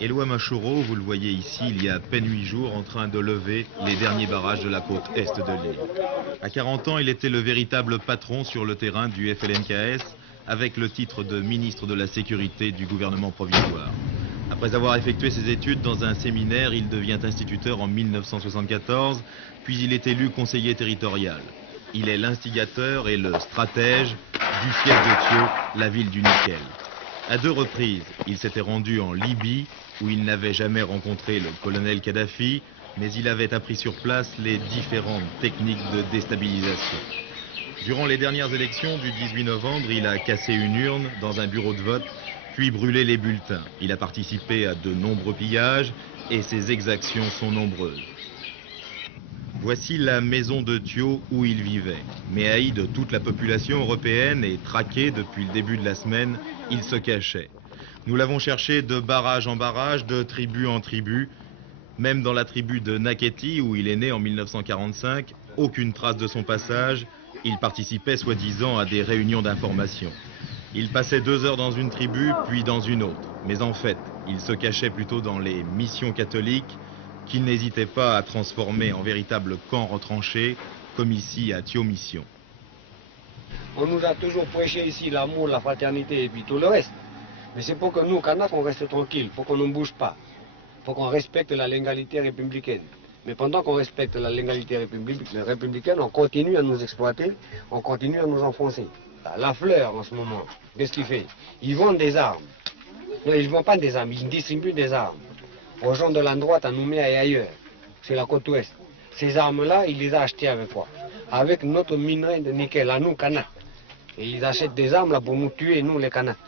Éloi Machoro, vous le voyez ici, il y a à peine 8 jours, en train de lever les derniers barrages de la côte est de l'île. À 40 ans, il était le véritable patron sur le terrain du FLNKS, avec le titre de ministre de la Sécurité du gouvernement provisoire. Après avoir effectué ses études dans un séminaire, il devient instituteur en 1974, puis il est élu conseiller territorial. Il est l'instigateur et le stratège du siège de Thio, la ville du nickel. À 2 reprises, il s'était rendu en Libye, où il n'avait jamais rencontré le colonel Kadhafi, mais il avait appris sur place les différentes techniques de déstabilisation. Durant les dernières élections du 18 novembre, il a cassé une urne dans un bureau de vote, puis brûlé les bulletins. Il a participé à de nombreux pillages et ses exactions sont nombreuses. Voici la maison de Thio où il vivait. Mais haï de toute la population européenne et traqué depuis le début de la semaine, il se cachait. Nous l'avons cherché de barrage en barrage, de tribu en tribu. Même dans la tribu de Naketi, où il est né en 1945, aucune trace de son passage. Il participait soi-disant à des réunions d'information. Il passait 2 heures dans une tribu, puis dans une autre. Mais en fait, il se cachait plutôt dans les missions catholiques, qu'il n'hésitait pas à transformer en véritable camp retranché, comme ici à Thio Mission. On nous a toujours prêché ici l'amour, la fraternité et puis tout le reste. Mais c'est pour que nous, Kanak, on reste tranquille, faut qu'on ne bouge pas. Faut qu'on respecte la légalité républicaine. Mais pendant qu'on respecte la légalité républicaine, on continue à nous exploiter, on continue à nous enfoncer. La fleur en ce moment, qu'est-ce qu'il fait? Ils vendent des armes. Non, ils ne vendent pas des armes, ils distribuent des armes aux gens de la droite à Nouméa et ailleurs, c'est la côte ouest. Ces armes-là, il les a achetées avec quoi? Avec notre minerai de nickel, à nous, Kanak. Et ils achètent des armes là pour nous tuer, nous les Kanaks.